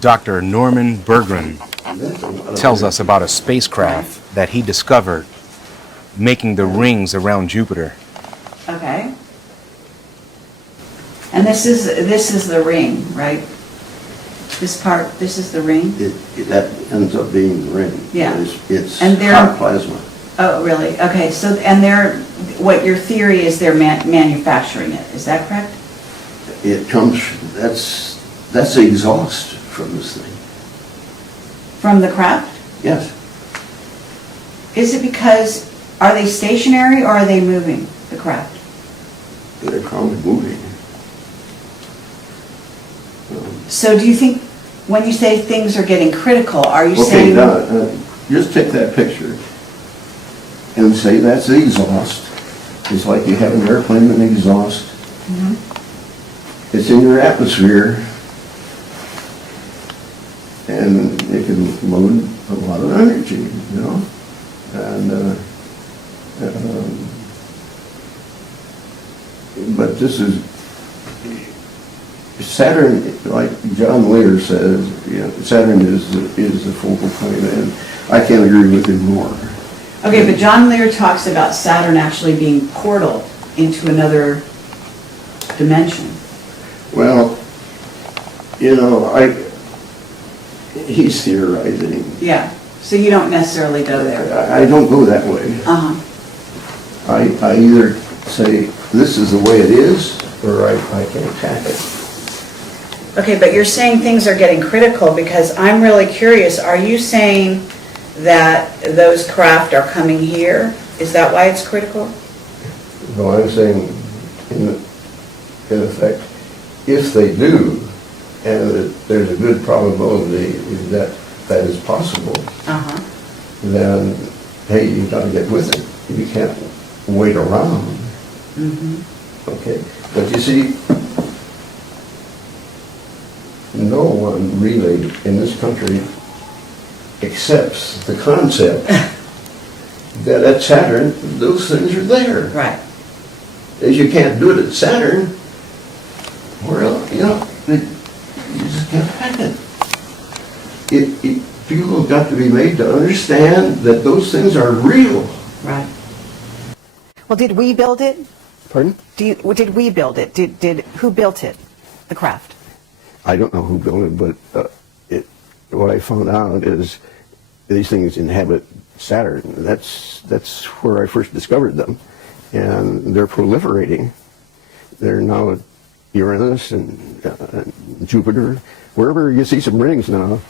Dr. Norman Berggren tells us about a spacecraft that he discovered making the rings around Jupiter. Okay. And this is the ring, right? This part, this is the ring? That ends up being the ring. Yeah. It's And they're- hot plasma. Oh, really? Okay, so, and what your theory is they're manufacturing it, is that correct? It comes, that's the exhaust from this thing. From the craft? Yes. Is it because, are they stationary or are they moving, the craft? They're probably moving. So do you think, when you say things are getting critical, are you Okay, saying? now, just take that picture and say that's the exhaust. It's like you have an airplane and exhaust. It's in your atmosphere, and it can load a lot of energy, you know? And, but this is, Saturn, like John Lear says, you know, Saturn is the focal point, and I can't agree with him more. Okay, but John Lear talks about Saturn actually being portal into another dimension. Well, you know, he's theorizing. Yeah, so you don't necessarily go there. I don't go that way. Uh-huh. I either say, this is the way it is, or I can attack it. Okay, but you're saying things are getting critical because I'm really curious. Are you saying that those craft are coming here? Is that why it's critical? No, I'm saying, in effect, if they do, and there's a good probability that that is possible, Uh-huh. then, hey, you've got to get with it. You can't wait around. Okay? But you see, no one really in this country accepts the concept that at Saturn, those things are there. Right. As you can't do it at Saturn, well, you know, you just can't hack it. People have got to be made to understand that those things are real. Right. Well, did we build it? Pardon? Did we build it? Who built it? The craft? I don't know who built it, but what I found out is these things inhabit Saturn. That's where I first discovered them, and they're proliferating. They're now at Uranus and Jupiter. Wherever you see some rings now,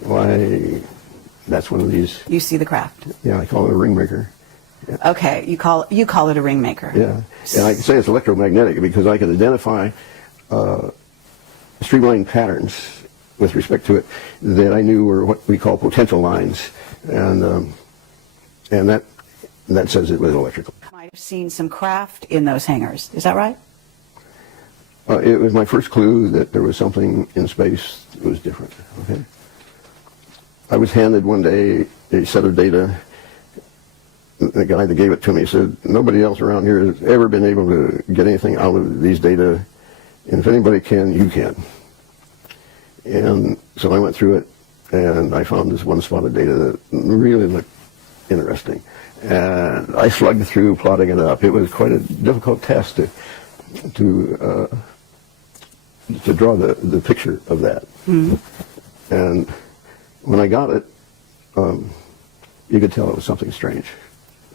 why, that's one of these. You see the craft? Yeah, I call it a ring maker. Yeah. Okay, you call it a ring maker. Yeah, and I can say it's electromagnetic because I can identify streamline patterns with respect to it that I knew were what we call potential lines, and that says it was electrical. Might have seen some craft in those hangars. Is that right? It was my first clue that there was something in space that was different. Okay, I was handed one day a set of data. The guy that gave it to me said, nobody else around here has ever been able to get anything out of these data, and if anybody can, you can. And so I went through it, and I found this one spot of data that really looked interesting. And I slugged through plotting it up. It was quite a difficult task to draw the picture of that. Mm-hmm. And when I got it, you could tell it was something strange.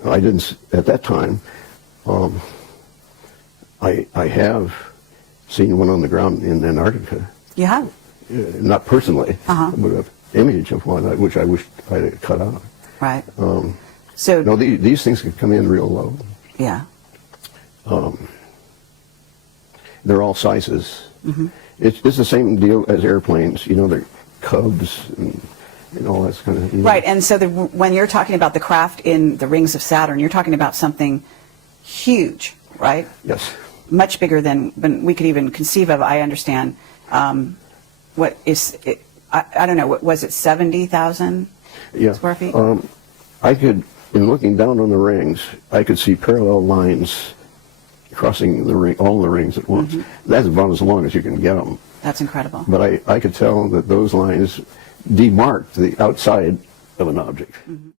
I didn't, at that time, I have seen one on the ground in Antarctica. You have? Not personally, but an image of one which I wished I had cut out. Right. So no, these things could come in real low. Yeah. They're all sizes. Mm-hmm. It's the same deal as airplanes. You know, they're Cubs and all that kind of. You know. Right, and so when you're talking about the craft in the rings of Saturn, you're talking about something huge, right? Yes. Much bigger than we could even conceive of. I understand. What is it? I don't know. What was it? 70,000 square feet. I could, in looking down on the rings, I could see parallel lines crossing the ring, all the rings at once. Mm-hmm. That's about as long as you can get them. That's incredible. But I could tell that those lines demarked the outside of an object.